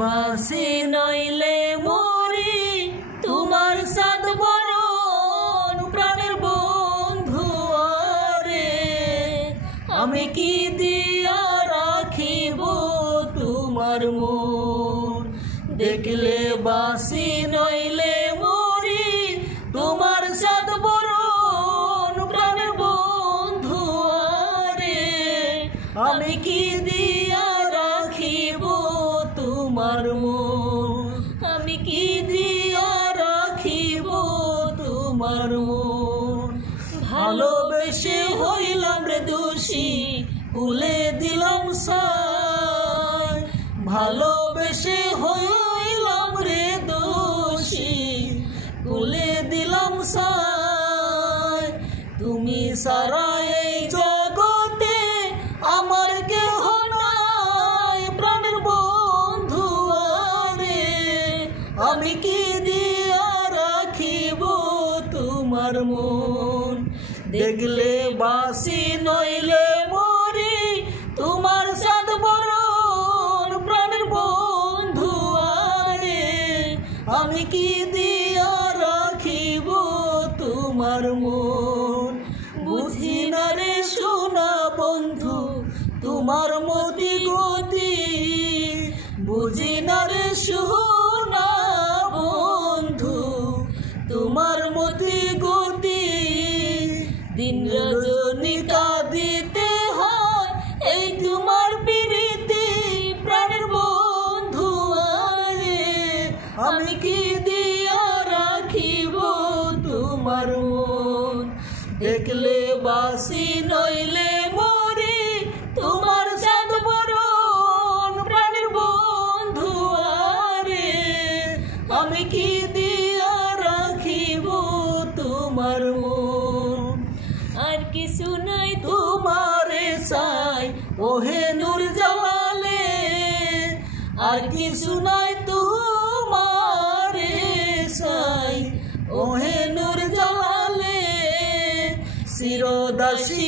বাসি নইলে মরি তোমার সাদ বরণ প্রাণের বন্ধু আরে আমি কি দিয়া রাখিব তোমার মন দেখলে বাসি নইলে মরি তোমার সাদ বরণ প্রাণের বন্ধু আরে আমি কি দিয়া রাখিব তোমার মন আমি কি দিয়া রাখিব তোমার মন ভালোবেসে হইলাম রে দোষী ভুলে দিলাম সাই ভালোবেসে হইলাম রে দোষী ভুলে দিলাম সাই তুমি সারা এই জগতে আমার কেহ নাই প্রাণের বন্ধু আরে আমি কি দিয়া রাখিব তোমার মন দেখলে বাসি নইলে মরি তোমার সাদ বরণ প্রাণের বন্ধু আরে আমি কি দিয়া রাখিব তোমার মন বুঝি না রে সোনা বন্ধু তোমার মতি গতি বুঝি না রে সোনা বন্ধু তোমার মতি গতি দিন রজনী কাঁদিতে হয় এই তোমার প্রীতি প্রাণের বন্ধু আরে আমি কি দিয়া রাখিব তোমার মন দেখলে বাসি নইলে মরি তোমার সাদ বরণ প্রাণের বন্ধু আরে আমি কি দিয়া রাখিব তোমার মন আর কিছু নাই তোমারে সাই ওহে নূর জালালে আর কিছু নাই তোমারে সাই ওহে নূর জালালে চিরদাসী